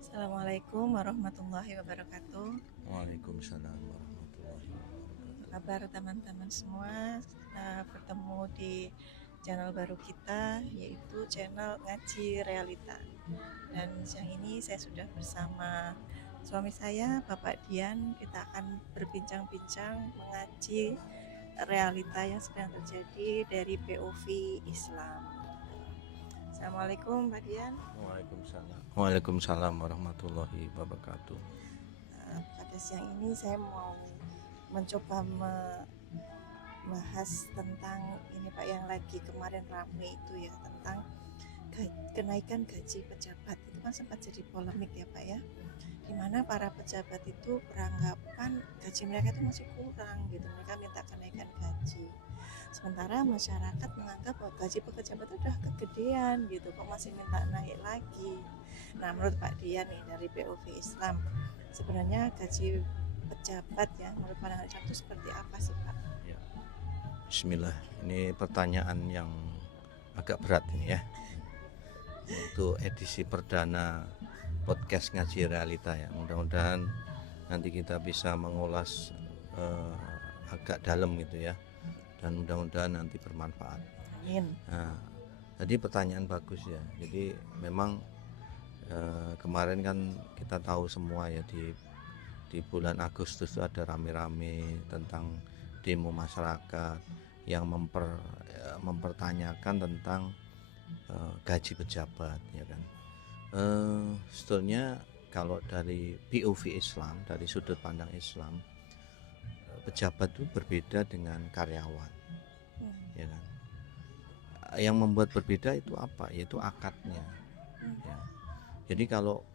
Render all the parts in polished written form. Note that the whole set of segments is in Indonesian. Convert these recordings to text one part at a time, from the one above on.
Assalamualaikum warahmatullahi wabarakatuh. Waalaikumsalam warahmatullahi wabarakatuh. Apa kabar teman-teman semua? Bertemu di channel baru kita, yaitu channel Ngaji Realita. Dan siang ini saya sudah bersama suami saya, Bapak Dian. Kita akan berbincang-bincang mengaji realita yang sedang terjadi dari POV Islam. Assalamualaikum Pak Dian. Waalaikumsalam warahmatullahi wabarakatuh. Pada siang ini saya mau mencoba bahas tentang ini Pak, yang lagi kemarin rame itu ya, tentang kenaikan gaji pejabat. Itu kan sempat jadi polemik ya Pak ya, dimana para pejabat itu beranggapan gaji mereka itu masih kurang gitu, mereka minta kenaikan gaji, sementara masyarakat menganggap bahwa gaji pejabat itu udah kegedean gitu, kok masih minta naik lagi. Nah, menurut Pak Dian nih dari POV Islam, sebenarnya gaji pejabat ya menurut pandangan Islam itu seperti apa sih Pak? Ya. Bismillah, ini pertanyaan yang agak berat ini ya. Untuk edisi perdana podcast Ngaji Realita ya. Mudah-mudahan nanti kita bisa mengulas agak dalam gitu ya. Dan mudah-mudahan nanti bermanfaat. Amin. Nah, tadi pertanyaan bagus ya. Jadi memang kemarin kan kita tahu semua ya, di bulan Agustus itu ada rame-rame tentang demo masyarakat yang mempertanyakan tentang gaji pejabat ya kan. Sebetulnya kalau dari POV Islam, dari sudut pandang Islam, pejabat itu berbeda dengan karyawan ya kan. Yang membuat berbeda itu apa? Yaitu akadnya ya. Jadi kalau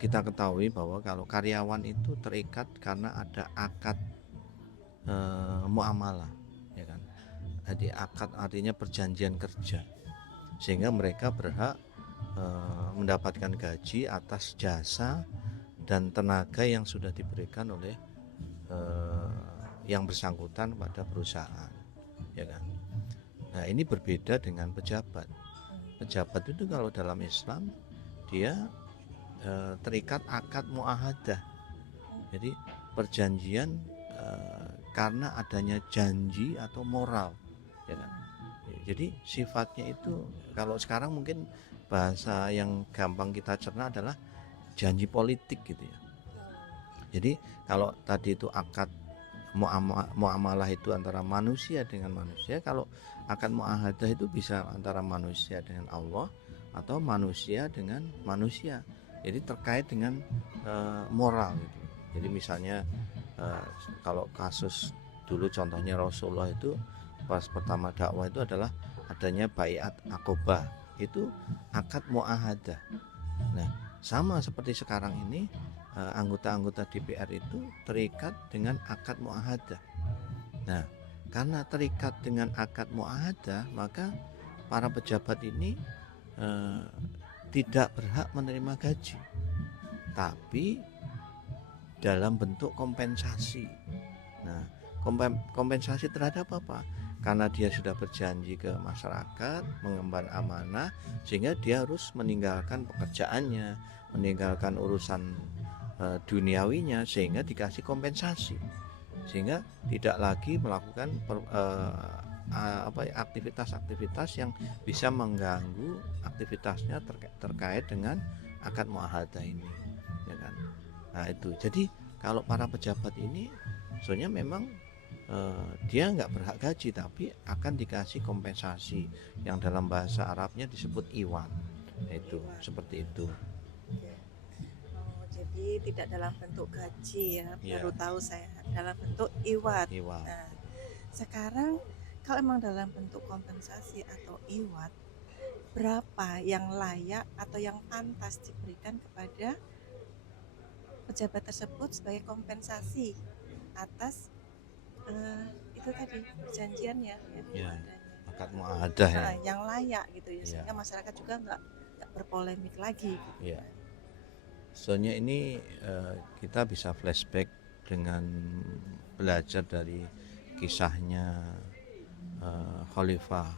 kita ketahui bahwa kalau karyawan itu terikat karena ada akad muamalah ya kan. Jadi akad artinya perjanjian kerja, sehingga mereka berhak mendapatkan gaji atas jasa dan tenaga yang sudah diberikan oleh yang bersangkutan pada perusahaan ya kan. Nah, ini berbeda dengan pejabat. Pejabat itu kalau dalam Islam dia terikat akad muahadah. Jadi perjanjian karena adanya janji atau moral ya kan. Jadi sifatnya itu kalau sekarang mungkin bahasa yang gampang kita cerna adalah janji politik gitu ya. Jadi kalau tadi itu akad muamalah itu antara manusia dengan manusia, kalau akad muahadah itu bisa antara manusia dengan Allah atau manusia dengan manusia. Jadi terkait dengan moral gitu. Jadi misalnya kalau kasus dulu contohnya Rasulullah itu pas pertama dakwah itu adalah adanya baiat akobah, itu akad muahadah. Nah, sama seperti sekarang ini anggota-anggota DPR itu terikat dengan akad muahadah. Nah, karena terikat dengan akad muahadah, maka para pejabat ini tidak berhak menerima gaji, tapi dalam bentuk kompensasi. Nah, kompensasi terhadap apa? Karena dia sudah berjanji ke masyarakat mengemban amanah, sehingga dia harus meninggalkan pekerjaannya, meninggalkan urusan duniawinya, sehingga dikasih kompensasi, sehingga tidak lagi melakukan aktivitas-aktivitas yang bisa mengganggu aktivitasnya terkait dengan akad muahadah ini ya kan. Nah itu, jadi kalau para pejabat ini sebenarnya memang dia nggak berhak gaji, tapi akan dikasih kompensasi yang dalam bahasa Arabnya disebut iwan. Itu seperti itu. Jadi tidak dalam bentuk gaji ya, baru tahu saya, dalam bentuk iwat. Nah, sekarang kalau memang dalam bentuk kompensasi atau iwat, berapa yang layak atau yang pantas diberikan kepada pejabat tersebut sebagai kompensasi atas itu tadi perjanjiannya ya, akad muahadah ya, yang layak gitu ya, sehingga masyarakat juga nggak berpolemik lagi gitu. Ya. Soalnya ini kita bisa flashback dengan belajar dari kisahnya Khalifah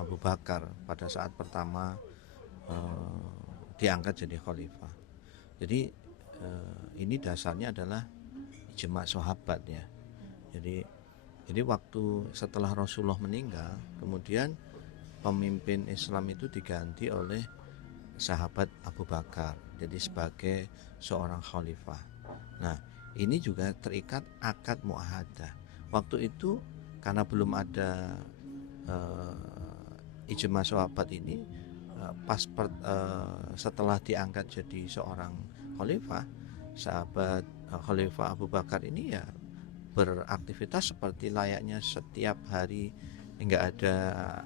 Abu Bakar pada saat pertama diangkat jadi khalifah. Jadi ini dasarnya adalah ijma sahabat ya. Jadi waktu setelah Rasulullah meninggal, kemudian pemimpin Islam itu diganti oleh sahabat Abu Bakar. Jadi sebagai seorang khalifah. Nah, ini juga terikat akad muahadah. Waktu itu karena belum ada ijma sahabat ini, setelah diangkat jadi seorang khalifah, sahabat khalifah Abu Bakar ini ya beraktivitas seperti layaknya setiap hari, enggak ada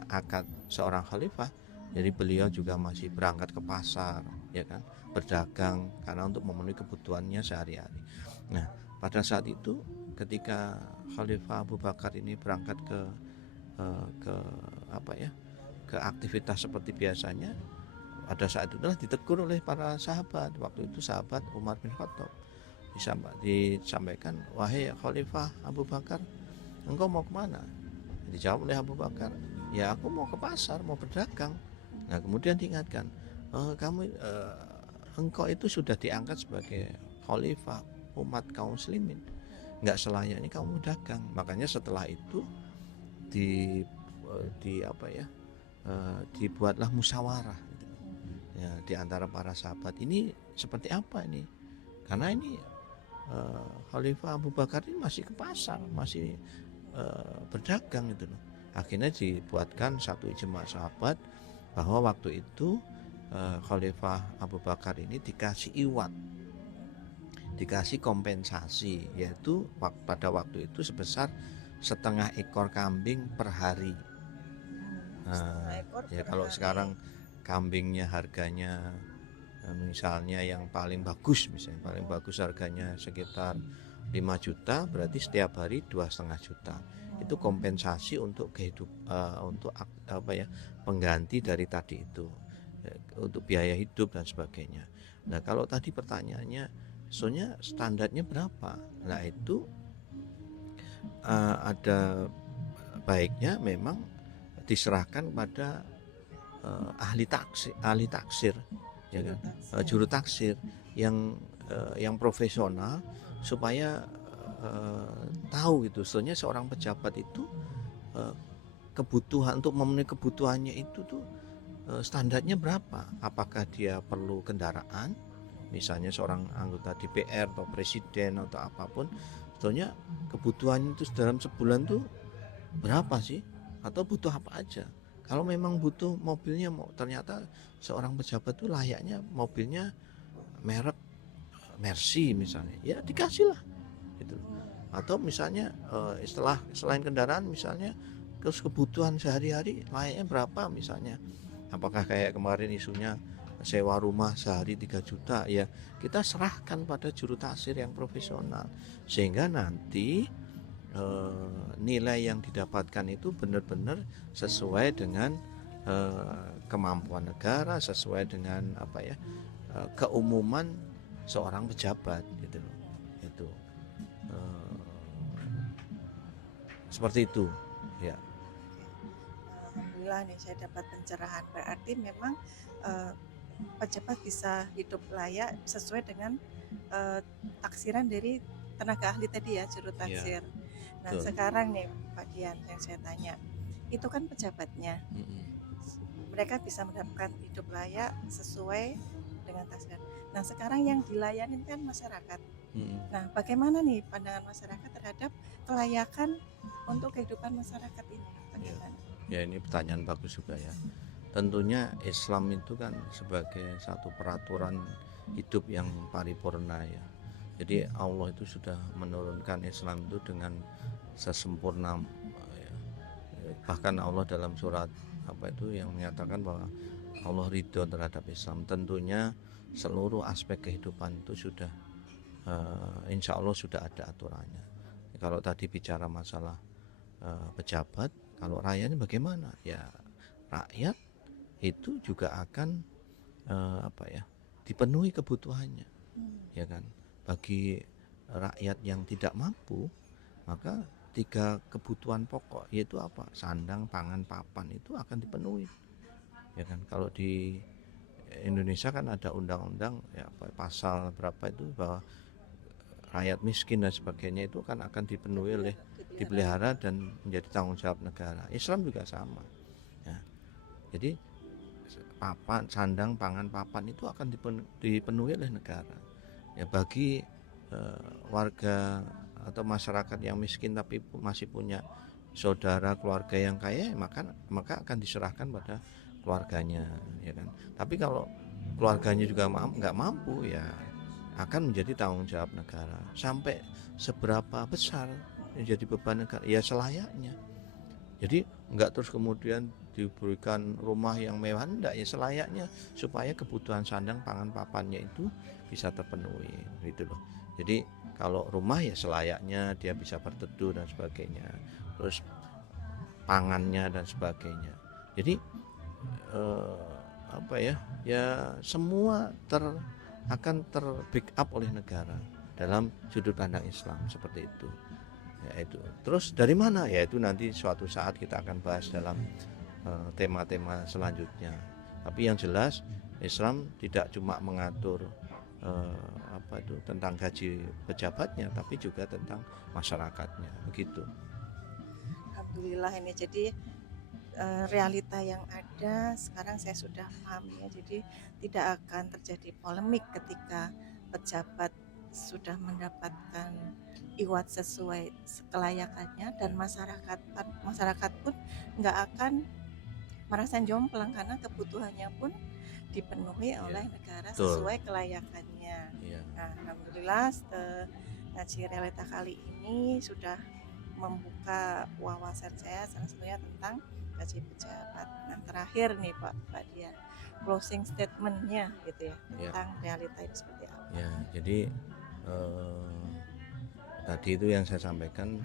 akad seorang khalifah. Jadi beliau juga masih berangkat ke pasar, ya kan, berdagang karena untuk memenuhi kebutuhannya sehari-hari. Nah, pada saat itu ketika Khalifah Abu Bakar ini berangkat ke apa ya, ke aktivitas seperti biasanya, pada saat itulah ditegur oleh para sahabat. Waktu itu sahabat Umar bin Khattab disampaikan, wahai Khalifah Abu Bakar, engkau mau kemana? Dijawab oleh Abu Bakar, ya aku mau ke pasar, mau berdagang. Nah kemudian diingatkan, engkau itu sudah diangkat sebagai khalifah umat kaum muslimin, nggak selayaknya kamu dagang. Makanya setelah itu dibuatlah musyawarah ya, di antara para sahabat. Ini seperti apa ini? Karena ini Khalifah Abu Bakar ini masih ke pasar, masih berdagang gitu loh. Akhirnya dibuatkan satu ijma sahabat bahwa waktu itu Khalifah Abu Bakar ini dikasih iwat, dikasih kompensasi, yaitu pada waktu itu sebesar setengah ekor kambing per hari. Ya kalau sekarang kambingnya harganya misalnya yang paling bagus, harganya sekitar 5 juta, berarti setiap hari 2,5 juta. Itu kompensasi untuk untuk pengganti dari tadi itu, untuk biaya hidup dan sebagainya. Nah kalau tadi pertanyaannya, soalnya standarnya berapa? Nah itu ada baiknya memang diserahkan pada ahli taksir ya kan, juru taksir yang profesional, supaya tahu gitu. Soalnya seorang pejabat itu kebutuhan untuk memenuhi kebutuhannya itu tuh standarnya berapa? Apakah dia perlu kendaraan? Misalnya seorang anggota DPR atau presiden atau apapun, soalnya kebutuhannya itu dalam sebulan tuh berapa sih? Atau butuh apa aja? Kalau memang butuh mobilnya, ternyata seorang pejabat tuh layaknya mobilnya merek Mercy misalnya, ya dikasih lah gitu. Atau misalnya selain kendaraan, misalnya kebutuhan sehari-hari layaknya berapa misalnya. Apakah kayak kemarin isunya sewa rumah sehari 3 juta, ya kita serahkan pada juru taksir yang profesional, sehingga nanti nilai yang didapatkan itu benar-benar sesuai dengan kemampuan negara, sesuai dengan keumuman seorang pejabat gitu loh. Itu seperti itu ya. Alhamdulillah nih saya dapat pencerahan. Berarti memang pejabat bisa hidup layak sesuai dengan taksiran dari tenaga ahli tadi ya, juru taksir. Nah Betul. sekarang nih Pak Dian yang saya tanya, itu kan pejabatnya, mereka bisa mendapatkan hidup layak sesuai dengan taksiran. Nah sekarang yang dilayani kan masyarakat. Nah bagaimana nih pandangan masyarakat terhadap kelayakan untuk kehidupan masyarakat ini? Bagaimana? Ya ini pertanyaan bagus juga ya. Tentunya Islam itu kan sebagai satu peraturan hidup yang paripurna ya. Jadi Allah itu sudah menurunkan Islam itu dengan sesempurna ya. Bahkan Allah dalam surat yang menyatakan bahwa Allah ridho terhadap Islam. Tentunya seluruh aspek kehidupan itu sudah insya Allah sudah ada aturannya. Kalau tadi bicara masalah pejabat, kalau rakyatnya bagaimana? Ya rakyat itu juga akan dipenuhi kebutuhannya, ya kan? Bagi rakyat yang tidak mampu, maka 3 kebutuhan pokok, yaitu apa? Sandang, pangan, papan, itu akan dipenuhi, ya kan? Kalau di Indonesia kan ada undang-undang ya pasal berapa itu bahwa rakyat miskin dan sebagainya itu kan akan dipenuhi oleh dipelihara dan menjadi tanggung jawab negara. Islam juga sama. Ya. Jadi papan, sandang, pangan, papan itu akan dipenuhi oleh negara. Ya bagi warga atau masyarakat yang miskin tapi masih punya saudara keluarga yang kaya, maka akan diserahkan pada keluarganya, ya kan. Tapi kalau keluarganya juga nggak mampu, ya akan menjadi tanggung jawab negara. Sampai seberapa besar menjadi beban negara? Ya selayaknya. Jadi nggak terus kemudian diberikan rumah yang mewah, enggak, ya selayaknya supaya kebutuhan sandang, pangan, papannya itu bisa terpenuhi gitu loh. Jadi kalau rumah ya selayaknya dia bisa berteduh dan sebagainya, terus pangannya dan sebagainya. Jadi ya semua akan ter-backup oleh negara dalam sudut pandang Islam seperti itu. Ya itu. Terus dari mana? Ya itu nanti suatu saat kita akan bahas dalam tema-tema selanjutnya. Tapi yang jelas Islam tidak cuma mengatur tentang gaji pejabatnya, tapi juga tentang masyarakatnya, begitu. Alhamdulillah ini jadi realita yang ada sekarang saya sudah paham ya. Jadi tidak akan terjadi polemik ketika pejabat sudah mendapatkan iwat sesuai kelayakannya, dan masyarakat pun nggak akan merasa jomplang karena kebutuhannya pun dipenuhi oleh negara sesuai kelayakannya. Nah, alhamdulillah ngaji realita kali ini sudah membuka wawasan saya salah satunya tentang gaji pejabat. Nah, terakhir nih Pak Dian, closing statementnya gitu ya tentang realita ini seperti apa? Ya, jadi tadi itu yang saya sampaikan,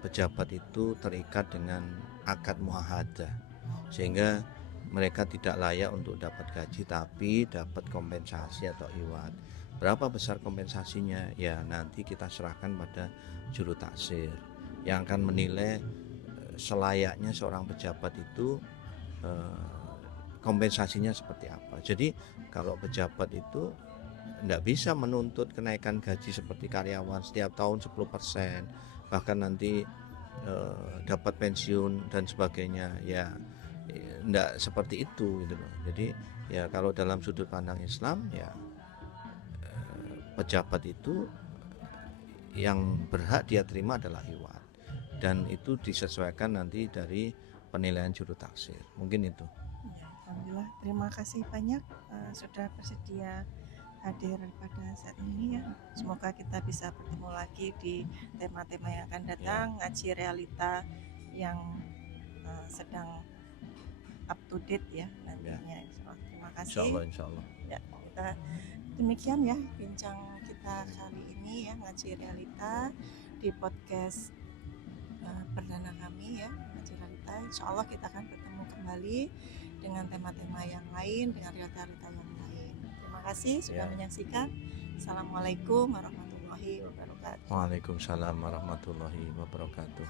pejabat itu terikat dengan akad muahadah sehingga mereka tidak layak untuk dapat gaji tapi dapat kompensasi atau iwat. Berapa besar kompensasinya? Ya nanti kita serahkan pada juru taksir yang akan menilai selayaknya seorang pejabat itu kompensasinya seperti apa. Jadi kalau pejabat itu tidak bisa menuntut kenaikan gaji seperti karyawan setiap tahun 10%, bahkan nanti dapat pensiun dan sebagainya, ya tidak seperti itu gitu loh. Jadi ya kalau dalam sudut pandang Islam ya pejabat itu yang berhak dia terima adalah iwat, dan itu disesuaikan nanti dari penilaian juru taksir. Mungkin itu. Ya, alhamdulillah, terima kasih banyak sudah bersedia hadir pada saat ini ya. Semoga kita bisa bertemu lagi di tema-tema yang akan datang, ngaji realita yang sedang up to date ya nantinya. Terima kasih. Insya Allah. Ya, kita demikian ya bincang kita kali ini ya, ngaji realita di podcast perdana kami ya, ngaji realita. Insya Allah kita akan bertemu kembali dengan tema-tema yang lain, dengan realita-realita yang lain. Terima kasih sudah menyaksikan. Assalamualaikum warahmatullahi wabarakatuh. Waalaikumsalam warahmatullahi wabarakatuh.